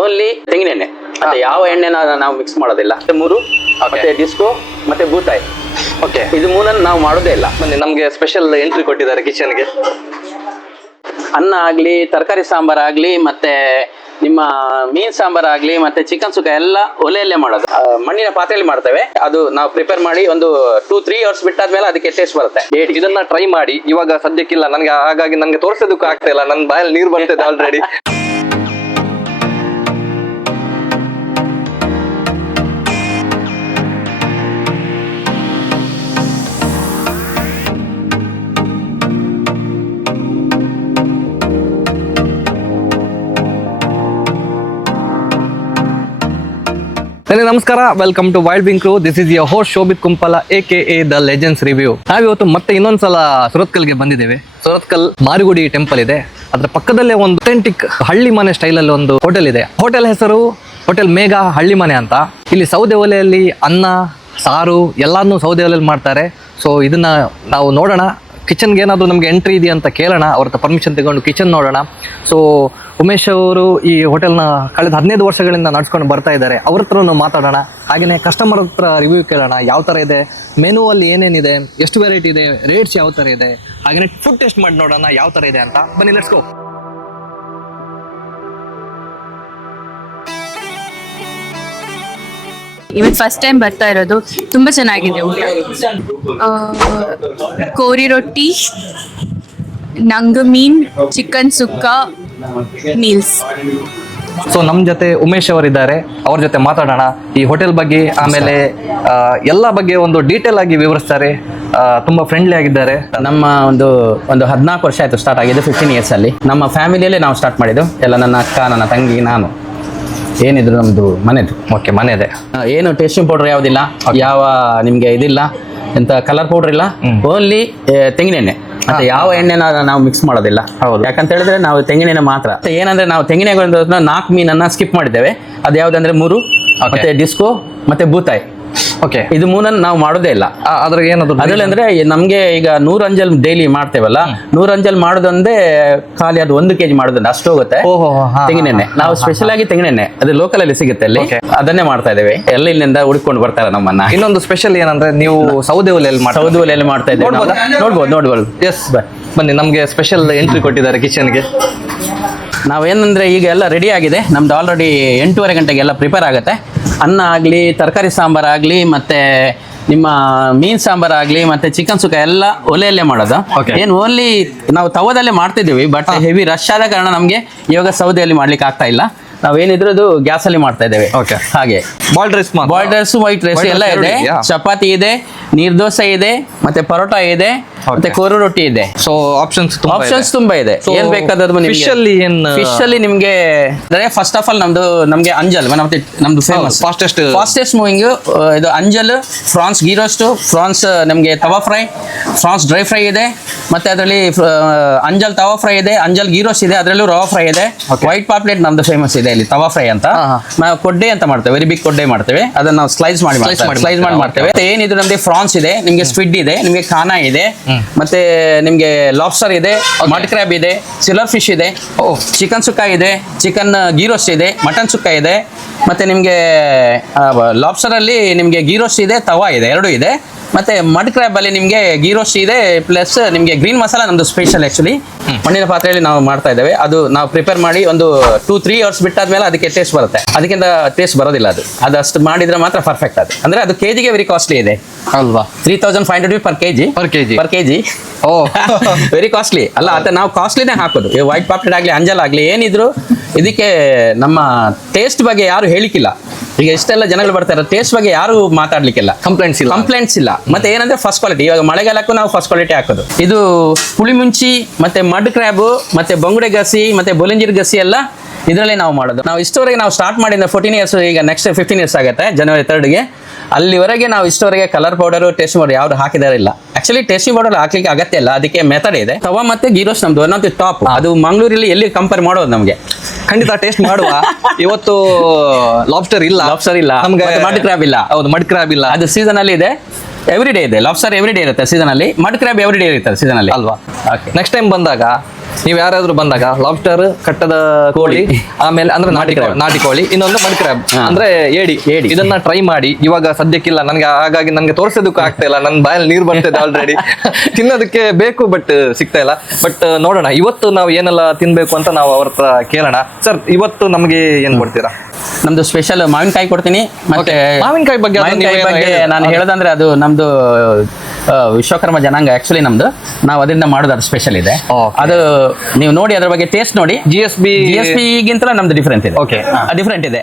Only ತೆಂಗಿನ ಎಣ್ಣೆ ಮತ್ತೆ ಯಾವ ಎಣ್ಣೆನ ನಾವು ಮಿಕ್ಸ್ ಮಾಡೋದಿಲ್ಲ. ಮತ್ತೆ ಮೂರು ಮತ್ತೆ ಡಿಸ್ಕೋ ಮತ್ತೆ ಬೂತಾಯಿ ಓಕೆ ಇದು ಮೂರನ್ನು ನಾವು ಮಾಡೋದೇ ಇಲ್ಲ. ಬನ್ನಿ ನಮ್ಗೆ ಸ್ಪೆಷಲ್ ಎಂಟ್ರಿ ಕೊಟ್ಟಿದ್ದಾರೆ ಕಿಚನ್ಗೆ ಅನ್ನ ಆಗ್ಲಿ ತರಕಾರಿ ಸಾಂಬಾರ್ ಆಗ್ಲಿ ಮತ್ತೆ ನಿಮ್ಮ ಮೀನ್ ಸಾಂಬಾರ್ ಆಗ್ಲಿ ಮತ್ತೆ ಚಿಕನ್ ಸುಕ್ಕ ಎಲ್ಲ ಒಲೆಯಲ್ಲೇ ಮಾಡೋದು. ಮಣ್ಣಿನ ಪಾತ್ರೆಯಲ್ಲಿ ಮಾಡ್ತೇವೆ. ಅದು ನಾವು ಪ್ರಿಪೇರ್ ಮಾಡಿ ಒಂದು ಟೂ ತ್ರೀ ಅವರ್ಸ್ ಬಿಟ್ಟಾದ್ಮೇಲೆ ಅದಕ್ಕೆ ಟೇಸ್ಟ್ ಬರುತ್ತೆ. ಇದನ್ನ ಟ್ರೈ ಮಾಡಿ. ಇವಾಗ ಸದ್ಯಕ್ಕಿಲ್ಲ. ನನಗೆ ಹಾಗಾಗಿ ನನಗೆ ತೋರಿಸೋದಕ್ಕೂ ಆಗ್ತಾ ಇಲ್ಲ. ನನ್ನ ಬಾಯಲ್ಲಿ ನೀರು ಬರ್ತಿದೆ ಆಲ್ರೆಡಿ ನನಗೆ ನಮಸ್ಕಾರ. Welcome to wild bink this is your host Shobhit Kumpala A K A the legends review ನಾವಿವತ್ತು ಮತ್ತೆ ಇನ್ನೊಂದ್ಸಲ ಸುರತ್ಕಲ್ಗೆ ಬಂದಿದ್ದೇವೆ. ಸುರತ್ಕಲ್ ಮಾರಿಗುಡಿ ಟೆಂಪಲ್ ಇದೆ. ಅದರ ಪಕ್ಕದಲ್ಲೇ ಒಂದು ಅಥೆಂಟಿಕ್ ಹಳ್ಳಿ ಮನೆ ಸ್ಟೈಲಲ್ಲಿ ಒಂದು ಹೋಟೆಲ್ ಇದೆ. ಹೋಟೆಲ್ ಹೆಸರು ಹೋಟೆಲ್ ಮೇಘ ಹಳ್ಳಿ ಮನೆ ಅಂತ. ಇಲ್ಲಿ ಸೌದೆ ಒಲೆಯಲ್ಲಿ ಅನ್ನ, ಸಾರು ಎಲ್ಲಾನು ಸೌದೆ ಒಲೆಯಲ್ಲಿ ಮಾಡ್ತಾರೆ. ಸೊ ಇದನ್ನ ನಾವು ನೋಡೋಣ. ಕಿಚನ್ಗೆ ಏನಾದರೂ ನಮಗೆ ಎಂಟ್ರಿ ಇದೆಯಾ ಅಂತ ಕೇಳೋಣ. ಅವ್ರ ಪರ್ಮಿಷನ್ ತಗೊಂಡು ಕಿಚನ್ ನೋಡೋಣ. ಸೊ ಉಮೇಶ್ ಅವರು ಈ ಹೋಟೆಲ್ನ ಕಳೆದ ಹದಿನೈದು ವರ್ಷಗಳಿಂದ ನಡ್ಸ್ಕೊಂಡು ಬರ್ತಾ ಇದ್ದಾರೆ. ಅವ್ರ ಹತ್ರ ಮಾತಾಡೋಣ. ಹಾಗೆಯೇ ಕಸ್ಟಮರ್ ಹತ್ರ ರಿವ್ಯೂ ಕೇಳೋಣ. ಯಾವ ಥರ ಇದೆ? ಮೆನು ಅಲ್ಲಿ ಏನೇನಿದೆ? ಎಷ್ಟು ವೆರೈಟಿ ಇದೆ? ರೇಟ್ಸ್ ಯಾವ ಥರ ಇದೆ? ಹಾಗೆಯೇ ಫುಡ್ ಟೆಸ್ಟ್ ಮಾಡಿ ನೋಡೋಣ ಯಾವ ಥರ ಇದೆ ಅಂತ. ಬನ್ನಿ ಲೆಟ್ಸ್ ಗೋ ಇವತ್ತು ಫಸ್ಟ್ ಟೈಮ್ ಬರ್ತಾ ಇರೋದು. ತುಂಬ ಚೆನ್ನಾಗಿದೆ ಊಟ. ಕೋರಿ ರೊಟ್ಟಿ, ನಂಗು ಮೀನ್ ಚಿಕನ್ ಸುಕ್ಕ ಮೀಲ್ಸ್ ಸೊ ನಮ್ಮ ಜೊತೆ ಉಮೇಶ್ ಅವರಿದ್ದಾರೆ. ಅವ್ರ ಜೊತೆ ಮಾತಾಡೋಣ. ಈ ಹೋಟೆಲ್ ಬಗ್ಗೆ ಆಮೇಲೆ ಎಲ್ಲ ಬಗ್ಗೆ ಒಂದು ಡೀಟೇಲ್ ಆಗಿ ವಿವರಿಸ್ತಾರೆ. ತುಂಬ ಫ್ರೆಂಡ್ಲಿ ಆಗಿದ್ದಾರೆ. ನಮ್ಮ ಒಂದು ಒಂದು ಹದಿನಾಲ್ಕು ವರ್ಷ ಆಯಿತು ಸ್ಟಾರ್ಟ್ ಆಗಿದ್ದು ಫಿಫ್ಟೀನ್ ಇಯರ್ಸ್ ಅಲ್ಲಿ. ನಮ್ಮ ಫ್ಯಾಮಿಲಿಯಲ್ಲೇ ನಾವು ಸ್ಟಾರ್ಟ್ ಮಾಡಿದ್ದು. ಎಲ್ಲ ನನ್ನ ಅಕ್ಕ ನನ್ನ ತಂಗಿ ನಾನು. ಏನಿದ್ರು ನಮ್ಮದು ಮನೆದು. ಓಕೆ ಮನೆಯದೇ ಏನು ಟೇಸ್ಟಿಂಗ್ ಪೌಡರ್ ಯಾವುದಿಲ್ಲ. ಯಾವ ನಿಮಗೆ ಇದಿಲ್ಲ. ಎಂಥ ಕಲರ್ ಪೌಡ್ರ್ ಇಲ್ಲ. ಓನ್ಲಿ ತೆಂಗಿನ ಎಣ್ಣೆ ಮತ್ತೆ ಯಾವ ಎಣ್ಣೆನ ನಾವು ಮಿಕ್ಸ್ ಮಾಡೋದಿಲ್ಲ. ಹೌದು. ಯಾಕಂತ ಹೇಳಿದ್ರೆ ನಾವು ತೆಂಗಿನ ಮಾತ್ರ. ಮತ್ತೆ ಏನಂದ್ರೆ ನಾವು ತೆಂಗಿನ ನಾಲ್ಕು ಮೀನನ್ನ ಸ್ಕಿಪ್ ಮಾಡಿದ್ದೇವೆ. ಅದು ಯಾವ್ದಂದ್ರೆ ಮೂರು ಮತ್ತೆ ಡಿಸ್ಕೋ ಮತ್ತೆ ಬೂತಾಯಿ ಓಕೆ ಇದು ಮೂರನ್ನು ನಾವು ಮಾಡೋದೇ ಇಲ್ಲ. ಅದ್ರ ಏನದು ಅದ್ರಲ್ಲಿ ಅಂದ್ರೆ ನಮ್ಗೆ ಈಗ ನೂರ್ ಅಂಜಲ್ ಡೈಲಿ ಮಾಡ್ತೇವಲ್ಲ ನೂರ್ ಅಂಜಲ್ ಮಾಡೋದಂದ್ರೆ ಖಾಲಿ ಅದು ಒಂದು ಕೆಜಿ ಮಾಡೋದಂದ್ರೆ ಅಷ್ಟು ಹೋಗುತ್ತೆ. ತೆಂಗಿನೆಣ್ಣೆ. ನಾವು ಸ್ಪೆಷಲ್ ಆಗಿ ತೆಂಗಿನೆಣ್ಣೆ. ಅದು ಲೋಕಲ್ ಅಲ್ಲಿ ಸಿಗುತ್ತೆ ಅಲ್ಲಿ. ಅದನ್ನೇ ಮಾಡ್ತಾ ಇದ್ದೇವೆ. ಎಲ್ಲ ಇಲ್ಲಿಂದ ಹುಡ್ಕೊಂಡು ಬರ್ತಾರೆ ನಮ್ಮನ್ನ? ಇನ್ನೊಂದು ಸ್ಪೆಷಲ್ ಏನಂದ್ರೆ ನೀವು ಸೌದೆ ಒಲೆಯಲ್ಲಿ ಸೌದೆ ಒಲೆಯಲ್ಲಿ ಮಾಡ್ತಾ ಇದ್ದೇವೆ? ನೋಡ್ಬೋದು? ನೋಡ್ಬೋದು ಎಸ್ ಬನ್ನಿ ನಮಗೆ ಸ್ಪೆಷಲ್ ಎಂಟ್ರಿ ಕೊಟ್ಟಿದ್ದಾರೆ ಕಿಚನ್ಗೆ ನಾವೇನಂದ್ರೆ ಈಗ ಎಲ್ಲ ರೆಡಿ ಆಗಿದೆ. ನಮ್ದು ಆಲ್ರೆಡಿ ಎಂಟೂವರೆ ಗಂಟೆಗೆ ಎಲ್ಲ ಪ್ರಿಪೇರ್ ಆಗುತ್ತೆ. ಅನ್ನ ಆಗಲಿ ತರಕಾರಿ ಸಾಂಬಾರ್ ಆಗಲಿ ಮತ್ತೆ ನಿಮ್ಮ ಮೀನ್ ಸಾಂಬಾರ್ ಆಗಲಿ ಮತ್ತೆ ಚಿಕನ್ ಸುಕ್ಕ ಎಲ್ಲ ಒಲೆಯಲ್ಲೇ ಮಾಡೋದು. ಏನು ಓನ್ಲಿ ನಾವು ತವದಲ್ಲೇ ಮಾಡ್ತಿದ್ದೀವಿ ಬಟ್ ಹೆವಿ ರಶ್ ಆದ ಕಾರಣ ನಮಗೆ ಇವಾಗ ಸೌದೆಯಲ್ಲಿ ಮಾಡ್ಲಿಕ್ಕೆ ಆಗ್ತಾ ಇಲ್ಲ. ನಾವೇನಿದ್ರು ಅದು ಗ್ಯಾಸಲ್ಲಿ ಮಾಡ್ತಾ ಇದ್ದೇವೆ. ಹಾಗೆ. Ball rice boiled rice white rice ಎಲ್ಲ ಇದೆ. ಚಪಾತಿ ಇದೆ ನೀರ್ದೋಸೆ ಇದೆ ಮತ್ತೆ ಪರೋಟ ಇದೆ. ಮತ್ತೆ ಕೋರು ರೊಟ್ಟಿ ಇದೆ. ಸೊ ಆಪ್ಷನ್ಸ್ ಆಪ್ಷನ್ಸ್ ತುಂಬಾ ಇದೆ. ಏನ್ ಬೇಕಾದ್ರೂ ಫಿಶ್ ಅಲ್ಲಿ ಏನ್- ಫಿಶ್ ಅಲ್ಲಿ ನಿಮ್ಗೆ ಅಂದ್ರೆ ಫಸ್ಟ್ ಆಫ್ ಆಲ್ ನಮ್ದು ನಮ್ಗೆ ಅಂಜಲ್ ಮತ್ತೆ ನಮ್ದು ಫೇಮಸ್ ಫಾಸ್ಟೆಸ್ಟ್ ಫಾಸ್ಟೆಸ್ಟ್ ಮೂವಿಂಗ್ ಇದು anjal prawns ghee roast prawns ನಮ್ಗೆ tawa fry prawns dry fry ಇದೆ. ಮತ್ತೆ ಅದರಲ್ಲಿ ಅಂಜಲ್ ತವಾ ಫ್ರೈ ಇದೆ ಅಂಜಲ್ ಗೀ ರೋಸ್ಟ್ ಇದೆ ಅದರಲ್ಲೂ ರವಾ ಫ್ರೈ ಇದೆ. ವೈಟ್ ಪಾಪ್ಲೆಟ್ ನಮ್ದು ಫೇಮಸ್ ಇದೆ ಇಲ್ಲಿ ತವಾ ಫ್ರೈ ಅಂತ. ನಾವು ಕೊಡ್ಡೆ ಅಂತ ಮಾಡ್ತೇವೆ ವೆರಿ ಬಿಗ್ ಕೊಡ್ಡೆ ಮಾಡ್ತೇವೆ. ಅದನ್ನ ನಾವು ಸ್ಲೈಸ್ ಮಾಡಿ ಸ್ಲೈಸ್ ಮಾಡಿ ಮಾಡ್ತೇವೆ. ಏನಿದ್ರು ಏನಿದು ನಮ್ಗೆ ಫ್ರಾನ್ಸ್ ಇದೆ ನಿಮ್ಗೆ ಸ್ವಿಡ್ ಇದೆ ನಿಮ್ಗೆ ಖಾನಾ ಇದೆ. ಮತ್ತೆ ನಿಮ್ಗೆ ಲಾಬ್ಸ್ಟರ್ ಇದೆ ಮಟ್ ಕ್ರ್ಯಾಬ್ ಇದೆ ಸಿಲರ್ ಫಿಶ್ ಇದೆ. ಚಿಕನ್ ಸುಕ್ಕ ಇದೆ ಚಿಕನ್ ಗೀ ರೋಸ್ಟ್ ಇದೆ ಮಟನ್ ಸುಕ್ಕ ಇದೆ ಮತ್ತೆ ನಿಮ್ಗೆ ಲಾಬ್ಸ್ಟರ್ ಅಲ್ಲಿ ನಿಮ್ಗೆ ಗೀ ರೋಸ್ಟ್ ಇದೆ ತವಾ ಇದೆ ಎರಡು ಇದೆ ಮತ್ತೆ ಮಡ್ ಕ್ರ್ಯಾಬ್ ಅಲ್ಲಿ ನಿಮ್ಗೆ ಗೀ ರೋಸ್ಟ್ ಇದೆ ಪ್ಲಸ್ ನಿಮ್ಗೆ ಗ್ರೀನ್ ಮಸಾಲ ನಮ್ದು ಸ್ಪೆಷಲ್ ಆಕ್ಚುಲಿ ಮಣ್ಣಿನ ಪಾತ್ರೆಯಲ್ಲಿ ನಾವು ಮಾಡ್ತಾ ಇದ್ದೇವೆ. ಅದು ನಾವು ಪ್ರಿಪೇರ್ ಮಾಡಿ ಒಂದು ಟೂ ತ್ರೀ ಅವರ್ಸ್ ಬಿಟ್ಟಾದ್ಮೇಲೆ ಅದಕ್ಕೆ ಟೇಸ್ಟ್ ಬರುತ್ತೆ. ಅದಕ್ಕಿಂತ ಟೇಸ್ಟ್ ಬರೋದಿಲ್ಲ ಅದು. ಅದು ಅಷ್ಟು ಮಾಡಿದ್ರೆ ಮಾತ್ರ ಪರ್ಫೆಕ್ಟ್ ಅದು. ಅಂದ್ರೆ ಅದು ಕೆಜಿಗೆ ವೆರಿ ಕಾಸ್ಟ್ಲಿ ಇದೆ. ಅಲ್ವಾ? Three thousand five hundred per KG. Per KG. Per KG. Oh. Very costly ಅಲ್ಲ ಅದ ನಾವು ಕಾಸ್ಟ್ಲಿನೇ ಹಾಕೋದು. ವೈಟ್ ಪಾಪ್ಲೆಟ್ ಆಗಲಿ ಅಂಜಲ್ ಆಗಲಿ ಏನಿದ್ರು ಇದಕ್ಕೆ ನಮ್ಮ ಟೇಸ್ಟ್ ಬಗ್ಗೆ ಯಾರು ಹೇಳಿಕ್ಕಿಲ್ಲ. ಈಗ ಇಷ್ಟೆಲ್ಲ ಜನಗಳು ಬರ್ತಾರೆ ಟೇಸ್ಟ್ ಬಗ್ಗೆ ಯಾರು ಮಾತಾಡ್ಲಿಕ್ಕಿಲ್ಲ. ಕಂಪ್ಲೇಂಟ್ಸ್ ಇಲ್ಲ. ಕಂಪ್ಲೇಂಟ್ಸ್ ಇಲ್ಲ. ಮತ್ತೆ ಏನಂದ್ರೆ ಫಸ್ಟ್ ಕ್ವಾಲಿಟಿ ಇವಾಗ ಮಳೆಗಾಲಕ್ಕೂ ನಾವು ಫಸ್ಟ್ ಕ್ವಾಲಿಟಿ ಹಾಕೋದು. ಇದು ಪುಳಿಮುಂಚಿ ಮತ್ತೆ ಮಡ್ ಕ್ರ್ಯಾಬು ಮತ್ತೆ ಬಂಗುಡೆ ಗಸಿ ಮತ್ತೆ ಬೊಲಂಜಿರ್ ಗಸಿ ಎಲ್ಲ ಇದರಲ್ಲೇ ನಾವು ಮಾಡೋದು. ನಾವು ಇಷ್ಟವರೆಗೆ ನಾವು ಸ್ಟಾರ್ಟ್ ಮಾಡಿದ ಫೋರ್ಟೀನ್ ಇಯರ್ಸ್ ಈಗ ನೆಕ್ಸ್ಟ್ ಫಿಫ್ಟೀನ್ ಇಯರ್ಸ್ ಆಗುತ್ತೆ ಜನವರಿ ತರ್ಡ್ಗೆ ಅಲ್ಲಿವರೆಗೆ ನಾವು ಇಷ್ಟವರೆಗೆ ಕಲರ್ ಪೌಡರ್ ಟೇಸ್ಟ್ ಪೌಡರ್ ಯಾವ್ದು ಹಾಕಿದಾರಿಲ್ಲ. ಆಕ್ಚುಲಿ ಟೇಸ್ಟಿಂಗ್ ಪೌಡರ್ ಹಾಕ್ಲಿಕ್ಕೆ ಅಗತ್ಯ ಇಲ್ಲ. ಅದಕ್ಕೆ ಮೆಥಡ್ ಇದೆ. ತವಾ ಮತ್ತೆ ಗೀರೋಸ್ ನಮ್ದು ಒನ್ ಆಫ್ ದಿ ಟಾಪ್ ಅದು ಮಂಗಳೂರಲ್ಲಿ ಎಲ್ಲಿ ಕಂಪೇರ್ ಮಾಡೋದು ನಮಗೆ. ಖಂಡಿತ ಟೇಸ್ಟ್ ಮಾಡುವ. ಇವತ್ತು ಲಾಬ್ಸ್ಟರ್ ಇಲ್ಲ. ಲಾಬ್ಸ್ಟರ್ ಇಲ್ಲ. ಮಡ್ ಕ್ರಾಬ್ ಇಲ್ಲ. ಹೌದು ಮಡ್ ಕ್ರಾಬ್ ಇಲ್ಲ. ಅದು ಸೀಸನ್ ಅಲ್ಲಿ ಇದೆ. ಎವ್ರಿ ಡೇ ಇದೆ. ಲಾಬ್ಸ್ಟರ್ ಎವ್ರಿ ಡೇ ಇರುತ್ತೆ ಸೀಸನ್ ಅಲ್ಲಿ. ಮಡ್ ಕ್ರಾಬ್ ಎವ್ರಿ ಡೇ ಇರುತ್ತೆ ಸೀಸನ್ ಅಲ್ಲಿ. ಅಲ್ವಾ? ಓಕೆ ನೆಕ್ಸ್ಟ್ ಟೈಮ್ ಬಂದಾಗ ನೀವು ಯಾರಾದ್ರೂ ಬಂದಾಗ ಲಾಬ್ಸ್ಟರ್ ಕಟ್ಟದ ಕೋಳಿ ಆಮೇಲೆ ಅಂದ್ರೆ ನಾಟಿ. ನಾಟಿ ಕೋಳಿ ಇನ್ನೊಂದು ಮಡ್ ಕ್ರಾಬ್ ಅಂದ್ರೆ ಏಡಿ. ಏಡಿ. ಇದನ್ನ ಟ್ರೈ ಮಾಡಿ ಇವಾಗ ಸದ್ಯಕ್ಕಿಲ್ಲ ನನಗೆ ಹಾಗಾಗಿ ನನಗೆ ತೋರಿಸೋದಕ್ಕೂ ಆಗ್ತಾ ಇಲ್ಲ ನನ್ನ ಬಾಯಲ್ಲಿ ನೀರು ಬರ್ತಿದೆ ಆಲ್ರೆಡಿ ತಿನ್ನೋದಕ್ಕೆ ಬೇಕು ಬಟ್ ಸಿಗ್ತಾ ಇಲ್ಲ. ಬಟ್ ನೋಡೋಣ ಇವತ್ತು ನಾವು ಏನೆಲ್ಲ ತಿನ್ಬೇಕು ಅಂತ ನಾವು ಅವ್ರ ಹತ್ರ ಕೇಳೋಣ. ಸರ್ ಇವತ್ತು ನಮಗೆ ಏನ್ ಕೊಡ್ತೀರಾ? ನಮ್ದು ಸ್ಪೆಷಲ್ ಮಾವಿನಕಾಯಿ ಕೊಡ್ತೀನಿ. ಮತ್ತೆ. ಮಾವಿನಕಾಯಿ ಬಗ್ಗೆ ಮಾವಿನಕಾಯಿ ಬಗ್ಗೆ ನಾನು ಹೇಳೋದಂದ್ರೆ ಅದು ನಮ್ದು ವಿಶ್ವಕರ್ಮ ಜನಾಂಗ ಆಕ್ಚುಲಿ ನಮ್ದು. ನಾವು ಅದರಿಂದ ಮಾಡೋದು ಅದು ಸ್ಪೆಷಲ್ ಇದೆ. ಅದು ನೀವು ನೋಡಿ ಅದ್ರ ಬಗ್ಗೆ ಟೇಸ್ಟ್ ನೋಡಿ. G S B G S ಬಿಗಿಂತ ನಮ್ದು ಡಿಫ್ರೆಂಟ್ ಇದೆ. ಓಕೆ ಡಿಫ್ರೆಂಟ್ ಇದೆ.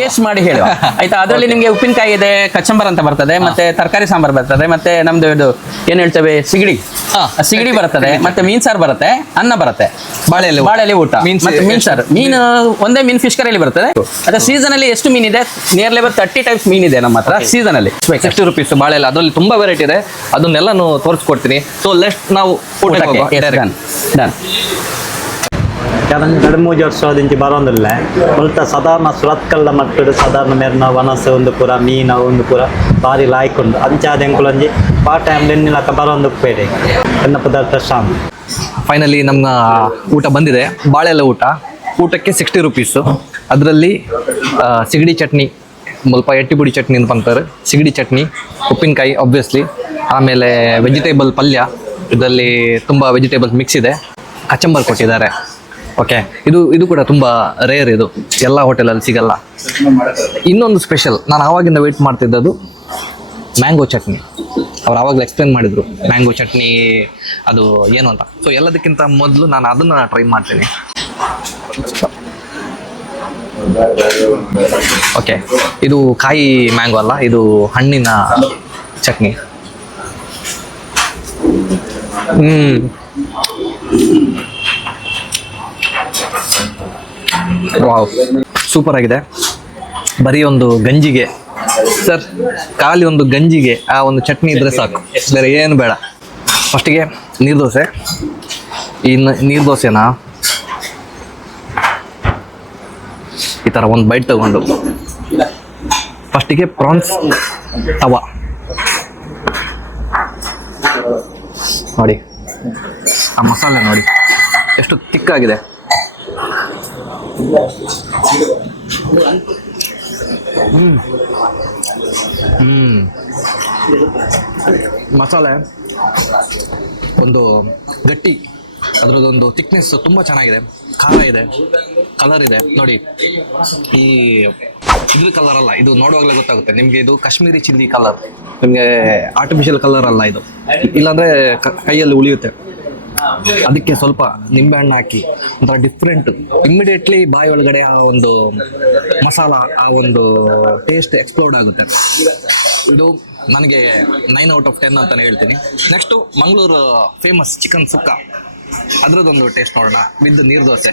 ಟೇಸ್ಟ್ ಮಾಡಿ ಹೇಳುವ. ಆಯ್ತಾ ಅದರಲ್ಲಿ ನಿಮಗೆ ಉಪ್ಪಿನಕಾಯಿ ಇದೆ ಕಚಂಬರ್ ಅಂತ ಬರ್ತದೆ ಮತ್ತೆ ತರಕಾರಿ ಸಾಂಬಾರ್ ಬರ್ತದೆ ಮತ್ತೆ ನಮ್ದು ಇದು ಏನ್ ಹೇಳ್ತೇವೆ ಸಿಗಡಿ. ಆ ಸಿಗಡಿ ಬರ್ತದೆ ಮತ್ತೆ ಮೀನ್ ಸಾರು ಬರುತ್ತೆ ಅನ್ನ ಬರುತ್ತೆ. ಬಾಳೆಲೆ ಊಟ. ಬಾಳೆಲೆ ಊಟ. ಮೀನ್ ಸಾರು. ಮೀನು ಒಂದೇ ಮೀನ್ ಫಿಶ್ ಕರಿಯಲ್ಲಿ ಬರ್ತದೆ. ಅದೇ ಸೀಸನ್ ಅಲ್ಲಿ ಎಷ್ಟು ಮೀನ್ ಇದೆ? ನಿಯರ್ ಲೆವೆಲ್ ತರ್ಟಿ ಟೈಪ್ಸ್ ಮೀನ್ ಇದೆ ನಮ್ಮ ಹತ್ರ ಸೀಸನ್ ಅಲ್ಲಿ. ಸಿಕ್ಸ್ಟಿ ರುಪೀಸ್ ಬಾಳೆ ಅದರಲ್ಲಿ ಅದ್ರಲ್ಲಿ ತುಂಬಾ ವೆರೈಟಿ ಇದೆ. ಅದನ್ನೆಲ್ಲ ತೋರಿಸ್ಕೊಡ್ತೀನಿ. ಸೊ ಲೆಸ್ಟ್ ನಾವು ಎರಡು ಮೂರು ವರ್ಷ ಇಂಚು ಬರೋದಿಲ್ಲ ಮತ್ತೆ ಸಾಧಾರಣ ಸುರತ್ಕಲ್ಲ ಮತ್ತು ಸಾಧಾರಣ ಮೆರ್ನ ವನಸ ಒಂದು ಪುರ ಮೀನ ಒಂದು ಪುರ ಭಾರಿ ಲಾಯ್ಕು ಅಂಚಾದ ಎಂಕುಲಂಜಿ ಪಾರ್ಟ್ ಟೈಮ್ ನಿನ್ನ ಬರೋದಕ್ಕೆ ಬೇಡಿ. ಅನ್ನ ಪದಾರ್ಥ ಶಾಮ್ ಫೈನಲಿ ನಮ್ಮ ಊಟ ಬಂದಿದೆ. ಬಾಳೆಲ್ಲ ಊಟ. ಊಟಕ್ಕೆ ಸಿಕ್ಸ್ಟಿ ರುಪೀಸು ಅದರಲ್ಲಿ ಸಿಗಡಿ ಚಟ್ನಿ, ಸ್ವಲ್ಪ ಎಟ್ಟಿ ಪುಡಿ ಚಟ್ನಿ ಅಂತ ಅಂತಾರೆ. ಸಿಗಡಿ ಚಟ್ನಿ, ಉಪ್ಪಿನಕಾಯಿ ಆಬ್ವಿಯಸ್ಲಿ ಆಮೇಲೆ ವೆಜಿಟೇಬಲ್ ಪಲ್ಯ, ಇದರಲ್ಲಿ ತುಂಬ ವೆಜಿಟೇಬಲ್ಸ್ ಮಿಕ್ಸ್ ಇದೆ. ಕಚಂಬರ್ ಕೊಟ್ಟಿದ್ದಾರೆ. ಓಕೆ ಇದು ಇದು ಕೂಡ ತುಂಬ ರೇರ್ ಇದು. ಎಲ್ಲ ಹೋಟೆಲಲ್ಲಿ ಸಿಗಲ್ಲ. ಇನ್ನೊಂದು ಸ್ಪೆಷಲ್ ನಾನು ಆವಾಗಿಂದ ವೆಯ್ಟ್ ಮಾಡ್ತಿದ್ದದು ಮ್ಯಾಂಗೋ ಚಟ್ನಿ. ಅವ್ರು ಆವಾಗಲೇ ಎಕ್ಸ್ಪ್ಲೇನ್ ಮಾಡಿದರು ಮ್ಯಾಂಗೋ ಚಟ್ನಿ ಅದು ಏನು ಅಂತ. ಸೊ ಎಲ್ಲದಕ್ಕಿಂತ ಮೊದಲು ನಾನು ಅದನ್ನು ಟ್ರೈ ಮಾಡ್ತೀನಿ. ಓಕೆ ಇದು ಕಾಯಿ ಮ್ಯಾಂಗೋ ಅಲ್ಲ? ಇದು ಹಣ್ಣಿನ ಚಟ್ನಿ. ಹ್ಮ್. ವಾವ್ ಸೂಪರ್ ಆಗಿದೆ. ಬರೀ ಒಂದು ಗಂಜಿಗೆ. ಸರ್ ಖಾಲಿ ಒಂದು ಗಂಜಿಗೆ ಆ ಒಂದು ಚಟ್ನಿ ಇದ್ರೆ ಸಾಕು. ಬೇರೆ ಏನು ಬೇಡ. ಫಸ್ಟಿಗೆ ನೀರು ದೋಸೆ ಈ ನೀರು ದೋಸೆನ ಈ ಥರ ಒಂದು ಬೈಟ್ ತಗೊಂಡು. ಫಸ್ಟಿಗೆ ಪ್ರಾನ್ಸ್ ತವ. ನೋಡಿ. ಆ ಮಸಾಲೆ ನೋಡಿ. ಎಷ್ಟು ತಿಕ್ಕಾಗಿದೆ ಹ್ಮ್. ಮಸಾಲೆ ಒಂದು ಗಟ್ಟಿ. ಅದರದ್ದೊಂದು ತಿಕ್ನೆಸ್ ತುಂಬ ಚೆನ್ನಾಗಿದೆ. ಖಾರ ಇದೆ. ಕಲರ್ ಇದೆ. ನೋಡಿ, ಈ ಚಿಲ್ಲಿ ಕಲರ್ ಅಲ್ಲ, ಇದು ನೋಡುವಾಗಲೇ ಗೊತ್ತಾಗುತ್ತೆ. ನಿಮಗೆ ಇದು ಕಾಶ್ಮೀರಿ ಚಿಲ್ಲಿ ಕಲರ್ ನಿಮಗೆ ಆರ್ಟಿಫಿಷಿಯಲ್ ಕಲರ್ ಅಲ್ಲ ಇದು. ಇಲ್ಲಾಂದ್ರೆ ಕೈಯಲ್ಲಿ ಉಳಿಯುತ್ತೆ. ಅದಕ್ಕೆ ಸ್ವಲ್ಪ ನಿಂಬೆಹಣ್ಣು ಹಾಕಿ, ಒಂಥರ ಡಿಫ್ರೆಂಟ್ ಇಮ್ಮಿಡಿಯೇಟ್ಲಿ ಬಾಯಿ ಒಳಗಡೆ ಆ ಒಂದು ಮಸಾಲ, ಆ ಒಂದು ಟೇಸ್ಟ್ ಎಕ್ಸ್ಪ್ಲೋರ್ಡ್ ಆಗುತ್ತೆ. ಇದು ನನಗೆ ನೈನ್ ಔಟ್ ಆಫ್ ಟೆನ್ ಅಂತಲೇ ಹೇಳ್ತೀನಿ. Next Mangaluru famous chicken sukka. ಅದ್ರದ್ದೊಂದು taste ನೋಡೋಣ. ಬಿದ್ದು ನೀರು ದೋಸೆ.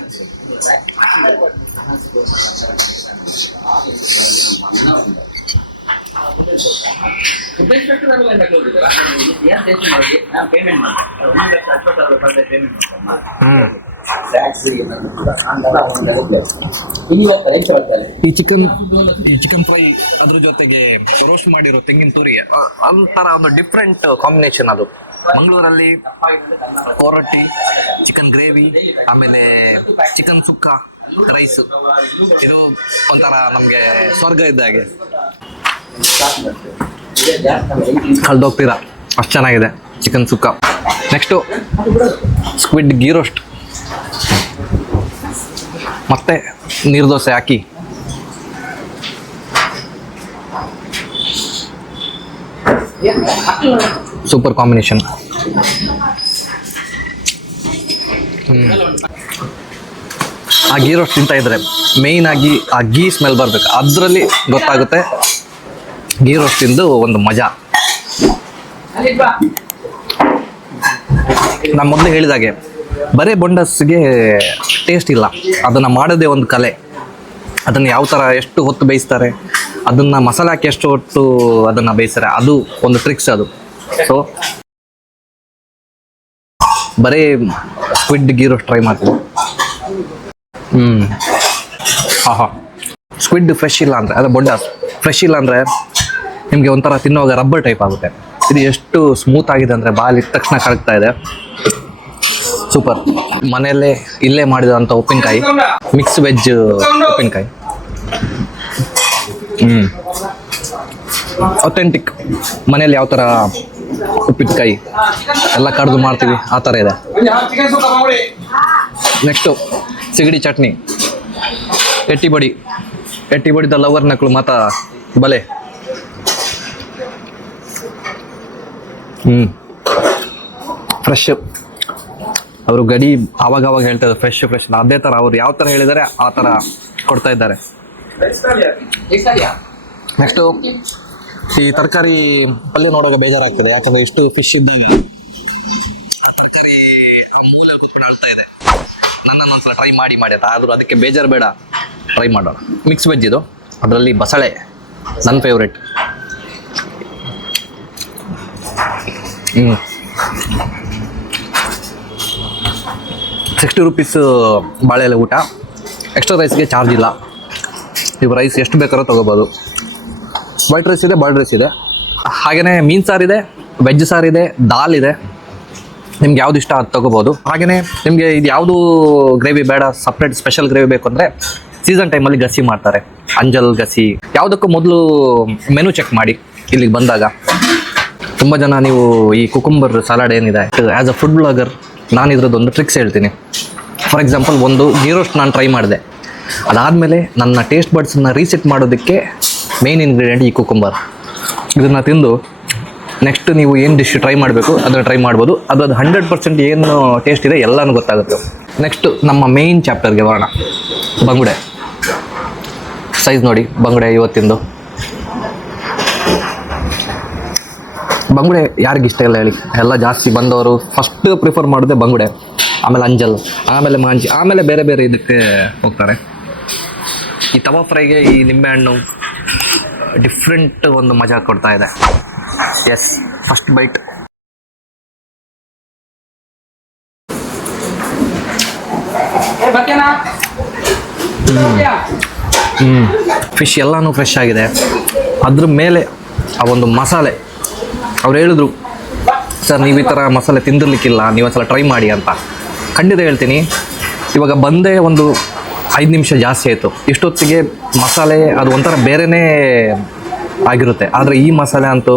ಈ ಚಿಕನ್ ಈ ಚಿಕನ್ ಫ್ರೈ ಅದ್ರ ಜೊತೆಗೆ ರೋಸ್ಟ್ ಮಾಡಿರೋ ತೆಂಗಿನ ತುರಿ ಅಂತರ ಒಂಥರ ಒಂದು ಡಿಫ್ರೆಂಟ್ ಕಾಂಬಿನೇಷನ್ ಅದು. ಮಂಗಳೂರಲ್ಲಿ ಕೋರಟ್ಟಿ ಚಿಕನ್ ಗ್ರೇವಿ ಆಮೇಲೆ ಚಿಕನ್ ಸುಕ್ಕ ರೈಸ್ ಇದು ಒಂಥರ ನಮಗೆ ಸ್ವರ್ಗ ಇದ್ದ ಹಾಗೆ. ಕಳ್ದೋಗ್ತೀರಾ ಅಷ್ಟು ಚೆನ್ನಾಗಿದೆ chicken sukka. Next squid ghee roast ಮತ್ತೆ ನೀರು ದೋಸೆ ಹಾಕಿ. Super combination. ಆ ಗೀ ರೋಸ್ಟ್ ತಿಂತಾ ಇದ್ರೆ ಮೇಯ್ನ್ ಆಗಿ ಆ ಗೀ ಸ್ಮೆಲ್ ಬರಬೇಕು. ಅದರಲ್ಲಿ ಗೊತ್ತಾಗುತ್ತೆ ಗೀ ರೋಸ್ಟ್ ತಿಂದು ಒಂದು ಮಜಾ. ನಾನು ಮೊದಲು ಹೇಳಿದಾಗೆ, ಬರೇ ಬೊಂಡಸ್ಗೆ ಟೇಸ್ಟ್ ಇಲ್ಲ. ಅದನ್ನು ಮಾಡೋದೇ ಒಂದು ಕಲೆ. ಅದನ್ನು ಯಾವ ಥರ ಎಷ್ಟು ಹೊತ್ತು ಬೇಯಿಸ್ತಾರೆ, ಅದನ್ನು ಮಸಾಲೆ ಹಾಕಿ ಎಷ್ಟು ಹೊತ್ತು ಅದನ್ನು ಬೇಯಿಸ್ತಾರೆ, ಅದು ಒಂದು ಟ್ರಿಕ್ಸ್ ಅದು. ಸೊ ಬರೀ ಸ್ಕ್ವಿಡ್ ಗೀ ರೋಸ್ಟ್ ಟ್ರೈ ಮಾಡ್ತೀನಿ. ಹ್ಞೂ ಆಹಾ. ಸ್ಕ್ವಿಡ್ ಫ್ರೆಶ್ ಇಲ್ಲ ಅಂದರೆ, ಅದೇ ಬೊಡ್ಡ ಫ್ರೆಶ್ ಇಲ್ಲ ಅಂದರೆ ನಿಮಗೆ ಒಂಥರ ತಿನ್ನುವಾಗ ರಬ್ಬರ್ ಟೈಪ್ ಆಗುತ್ತೆ. ಇದು ಎಷ್ಟು ಸ್ಮೂತ್ ಆಗಿದೆ ಅಂದರೆ ಬಾಲ್ ಇದ್ದ ತಕ್ಷಣ ಕರಗ್ತಾ ಇದೆ. ಸೂಪರ್ ಮನೆಯಲ್ಲೇ ಇಲ್ಲೇ ಮಾಡಿದಂಥ ಉಪ್ಪಿನಕಾಯಿ. ಮಿಕ್ಸ್ ವೆಜ್ ಉಪ್ಪಿನಕಾಯಿ. ಹ್ಞೂ ಅಥೆಂಟಿಕ್ ಮನೇಲಿ ಯಾವ ಥರ ಉಪ್ಪಿನಕಾಯಿ ಎಲ್ಲ ಕಡ್ದು ಮಾಡ್ತೀವಿ. ಆ ಥರ ಇದೆ. ನೆಕ್ಸ್ಟು ಸಿಗಡಿ ಚಟ್ನಿ. ಎಟ್ಟಿ ಬಡಿ ಎಟ್ಟಿ ಬಡಿದ ಲವರ್ ನಕ್ಳು ಮಾತ ಬಲೆ. ಹ್ಞೂ ಫ್ರೆಶ್ ಅವರು ಗಡಿ ಆವಾಗ ಆವಾಗ ಹೇಳ್ತಾರೆ ಫ್ರೆಶ್ ಫ್ರೆಶ್ ಅದೇ ಥರ ಅವ್ರು ಯಾವ ಥರ ಹೇಳಿದ್ದಾರೆ ಆ ಥರ ಕೊಡ್ತಾ ಇದ್ದಾರೆ. ನೆಕ್ಸ್ಟು ಈ ತರಕಾರಿ ಪಲ್ಯ ನೋಡೋಕೆ ಬೇಜಾರಾಗ್ತದೆ, ಯಾಕಂದ್ರೆ ಇಷ್ಟು ಫಿಶ್ ಇದ್ದಾಗ ತರಕಾರಿ ಮೂಲೆ ಇದೆ. ನನ್ನ ಒಂದ್ಸಲ ಟ್ರೈ ಮಾಡಿ ಮಾಡಿ ಆದ್ರೂ ಅದಕ್ಕೆ ಬೇಜಾರು ಬೇಡ. ಟ್ರೈ ಮಾಡೋಣ. ಮಿಕ್ಸ್ ವೆಜ್ ಇದು. ಅದರಲ್ಲಿ ಬಸಳೆ, ನನ್ನ ಫೇವ್ರೆಟ್ ಹ್ಞೂ ಸಿಕ್ಸ್ಟಿ ರುಪೀಸ್ ಬಾಳೆ ಎಲೆ ಊಟ ಎಕ್ಸ್ಟ್ರಾ ರೈಸ್ಗೆ ಚಾರ್ಜ್ ಇಲ್ಲ. ನೀವು ರೈಸ್ ಎಷ್ಟು ಬೇಕಾದ್ರೂ ತೊಗೋಬೋದು. ವೈಟ್ ರೈಸ್ ಇದೆ ಬಾಯ್ಲ್ಡ್ ರೈಸ್ ಇದೆ. ಹಾಗೆಯೇ ಮೀನು ಇದೆ ವೆಜ್ ಸಾರಿದೆ ದಾಲ್ ಇದೆ. ನಿಮ್ಗೆ ಯಾವ್ದು ಇಷ್ಟ ಅದು ತಗೋಬೋದು. ಹಾಗೆಯೇ ನಿಮಗೆ ಇದು ಯಾವುದು ಗ್ರೇವಿ ಬೇಡ ಸಪ್ರೇಟ್ ಸ್ಪೆಷಲ್ ಗ್ರೇವಿ ಬೇಕು ಅಂದರೆ ಸೀಸನ್ ಟೈಮಲ್ಲಿ ಗಸಿ ಮಾಡ್ತಾರೆ. ಅಂಜಲ್ ಗಸಿ. ಯಾವುದಕ್ಕೂ ಮೊದಲು ಮೆನು ಚೆಕ್ ಮಾಡಿ ಇಲ್ಲಿಗೆ ಬಂದಾಗ. ತುಂಬ ಜನ ನೀವು ಈ ಕುಕುಂಬರ್ ಸಲಾಡ್ ಏನಿದೆ ಆ್ಯಸ್ ಅ ಫುಡ್ ಬ್ಲಾಗರ್ ನಾನು ಇದ್ರದ್ದು ಒಂದು ಟ್ರಿಕ್ಸ್ ಹೇಳ್ತೀನಿ. ಫಾರ್ ಎಕ್ಸಾಂಪಲ್ ಒಂದು ಜೀರೋಸ್ಟ್ ನಾನು ಟ್ರೈ ಮಾಡಿದೆ. ಅದಾದಮೇಲೆ ನನ್ನ ಟೇಸ್ಟ್ ಬಡ್ಸನ್ನ ರೀಸೆಟ್ ಮಾಡೋದಕ್ಕೆ ಮೇನ್ ಇಂಗ್ರೀಡಿಯೆಂಟ್ ಈ ಕುಕುಂಬರ್ ಇದನ್ನು ತಿಂದು ನೆಕ್ಸ್ಟ್ ನೀವು ಏನು ಡಿಶ್ ಟ್ರೈ ಮಾಡಬೇಕು, ಅದನ್ನು ಟ್ರೈ ಮಾಡ್ಬೋದು. ಅದು ಹಂಡ್ರೆಡ್ ಪರ್ಸೆಂಟ್ ಏನು ಟೇಸ್ಟ್ ಇದೆ ಎಲ್ಲನೂ ಗೊತ್ತಾಗುತ್ತೆ. ನೆಕ್ಸ್ಟ್ ನಮ್ಮ ಮೇಯ್ನ್ ಚಾಪ್ಟರ್ಗೆ ಬರೋಣ. ಬಂಗುಡೆ. ಸೈಜ್ ನೋಡಿ, ಬಂಗುಡೆ ಇವತ್ತಿಂದು ಬಂಗುಡೆ ಯಾರಿಗೆ ಇಷ್ಟ ಇಲ್ಲ ಹೇಳಿ. ಎಲ್ಲ ಜಾಸ್ತಿ ಬಂದವರು ಫಸ್ಟ್ ಪ್ರಿಫರ್ ಮಾಡೋದೇ ಬಂಗುಡೆ. ಆಮೇಲೆ ಅಂಜಲ್, ಆಮೇಲೆ ಮಾಂಜಿ, ಆಮೇಲೆ ಬೇರೆ ಬೇರೆ ಇದಕ್ಕೆ ಹೋಗ್ತಾರೆ. ಈ ತವಾ ಫ್ರೈಗೆ ಈ ನಿಂಬೆಹಣ್ಣು ಡಿಫ್ರೆಂಟ್ ಒಂದು ಮಜಾ ಕೊಡ್ತಾ ಇದೆ. ಎಸ್ ಫಸ್ಟ್ ಬೈಟ್ ಹ್ಞೂ ಫಿಶ್ ಎಲ್ಲನೂ ಫ್ರೆಶ್ ಆಗಿದೆ. ಅದ್ರ ಮೇಲೆ ಆ ಒಂದು ಮಸಾಲೆ. ಅವ್ರು ಹೇಳಿದ್ರು ಸರ್ ನೀವು ಈ ಥರ ಮಸಾಲೆ ತಿಂದಿರ್ಲಿಕ್ಕಿಲ್ಲ ನೀವು ಒಂದ್ಸಲ ಟ್ರೈ ಮಾಡಿ ಅಂತ. ಖಂಡಿತ ಹೇಳ್ತೀನಿ. ಇವಾಗ ಬಂದೇ ಒಂದು ಐದು ನಿಮಿಷ ಜಾಸ್ತಿ ಆಯಿತು. ಇಷ್ಟೊತ್ತಿಗೆ ಮಸಾಲೆ, ಅದು ಒಂಥರ ಬೇರೆನೇ ಆಗಿರುತ್ತೆ. ಆದರೆ ಈ ಮಸಾಲೆ ಅಂತೂ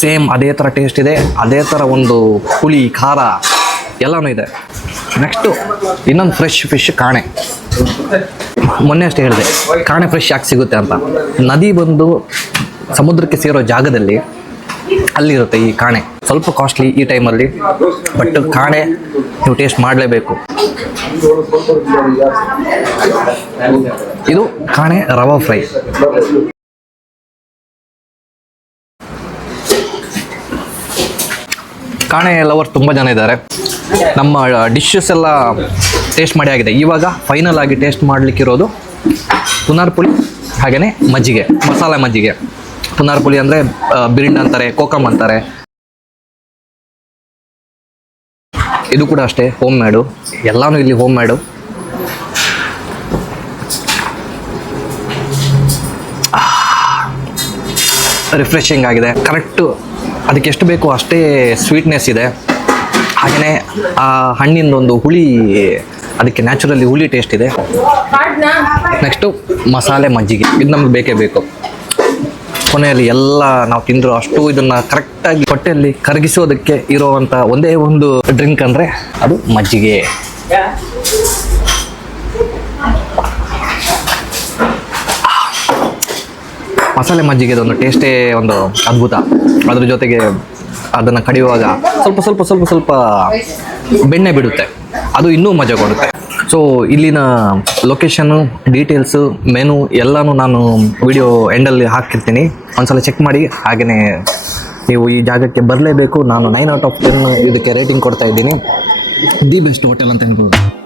ಸೇಮ್ ಅದೇ ಥರ ಟೇಸ್ಟ್ ಇದೆ, ಅದೇ ಥರ ಒಂದು ಹುಳಿ, ಖಾರ ಎಲ್ಲನೂ ಇದೆ. ನೆಕ್ಸ್ಟು ಇನ್ನೊಂದು ಫ್ರೆಶ್ ಫಿಶ್ ಕಾಣೆ. ಮೊನ್ನೆ ಅಷ್ಟೇ ಹೇಳಿದೆ, ಕಾಣೆ ಫ್ರೆಶ್ ಯಾಕೆ ಸಿಗುತ್ತೆ ಅಂತ. ನದಿ ಬಂದು ಸಮುದ್ರಕ್ಕೆ ಸೇರೋ ಜಾಗದಲ್ಲಿ ಅಲ್ಲಿರುತ್ತೆ ಈ ಕಾಣೆ. ಸ್ವಲ್ಪ ಕಾಸ್ಟ್ಲಿ ಈ ಟೈಮಲ್ಲಿ ಬಟ್ ಕಾಣೆ ನೀವು ಟೇಸ್ಟ್ ಮಾಡಲೇಬೇಕು. ಇದು ಕಾಣೆ ರವಾ ಫ್ರೈ. ಕಾಣೆ ಲವರ್ ತುಂಬ ಜನ ಇದ್ದಾರೆ. ನಮ್ಮ ಡಿಶಸ್ ಎಲ್ಲ ಟೇಸ್ಟ್ ಮಾಡಿ ಆಗಿದೆ. ಇವಾಗ ಫೈನಲ್ ಆಗಿ ಟೇಸ್ಟ್ ಮಾಡಲಿಕ್ಕಿರೋದು ಪುನರ್ ಪುಳಿ ಹಾಗೆಯೇ ಮಜ್ಜಿಗೆ, ಮಸಾಲೆ ಮಜ್ಜಿಗೆ. ಪುನರ್ ಪುಳಿ ಅಂದರೆ ಬಿರಿಂಡ್ ಅಂತಾರೆ ಕೋಕಮ್ ಅಂತಾರೆ. ಇದು ಕೂಡ ಅಷ್ಟೇ ಹೋಮ್ ಮೇಡು ಎಲ್ಲಾನು ಇಲ್ಲಿ ಹೋಮ್ ಮೇಡು ರಿಫ್ರೆಶಿಂಗ್ ಆಗಿದೆ. ಕರೆಕ್ಟು ಅದಕ್ಕೆ ಎಷ್ಟು ಬೇಕು ಅಷ್ಟೇ ಸ್ವೀಟ್ನೆಸ್ ಇದೆ. ಹಾಗೆಯೇ ಆ ಹಣ್ಣಿಂದ ಒಂದು ಹುಳಿ, ಅದಕ್ಕೆ ನ್ಯಾಚುರಲಿ ಹುಳಿ ಟೇಸ್ಟ್ ಇದೆ. ನೆಕ್ಸ್ಟು ಮಸಾಲೆ ಮಜ್ಜಿಗೆ. ಇದು ನಮ್ಗೆ ಬೇಕೇ ಬೇಕು. ಕೊನೆಯಲ್ಲಿ ಎಲ್ಲ ನಾವು ತಿಂದ್ರು ಅಷ್ಟು ಇದನ್ನ ಕರೆಕ್ಟಾಗಿ ಹೊಟ್ಟೆಯಲ್ಲಿ ಕರಗಿಸೋದಕ್ಕೆ ಇರುವಂತ ಒಂದೇ ಒಂದು ಡ್ರಿಂಕ್ ಅಂದರೆ ಅದು ಮಜ್ಜಿಗೆ. ಮಸಾಲೆ ಮಜ್ಜಿಗೆ ಒಂದು ಟೇಸ್ಟೇ ಒಂದು ಅದ್ಭುತ. ಅದ್ರ ಜೊತೆಗೆ ಅದನ್ನು ಕಡಿಯುವಾಗ ಸ್ವಲ್ಪ ಸ್ವಲ್ಪ ಸ್ವಲ್ಪ ಸ್ವಲ್ಪ ಬೆಣ್ಣೆ ಬಿಡುತ್ತೆ. ಅದು ಇನ್ನೂ ಮಜಾ ಕೊಡುತ್ತೆ. ಸೊ ಇಲ್ಲಿನ ಲೊಕೇಶನ್ನು ಡೀಟೇಲ್ಸು ಮೆನು ಎಲ್ಲನೂ ನಾನು ವಿಡಿಯೋ ಎಂಡಲ್ಲಿ ಹಾಕಿರ್ತೀನಿ ಒಂದ್ಸಲ ಚೆಕ್ ಮಾಡಿ ಹಾಗೆಯೇ ನೀವು ಈ ಜಾಗಕ್ಕೆ ಬರಲೇಬೇಕು. ನಾನು ನೈನ್ ಔಟ್ ಆಫ್ ಟೆನ್ ಇದಕ್ಕೆ ರೇಟಿಂಗ್ ಕೊಡ್ತಾ ಇದ್ದೀನಿ. ದಿ ಬೆಸ್ಟ್ ಹೋಟೆಲ್ ಅಂತ ಹೇಳ್ಬೋದು.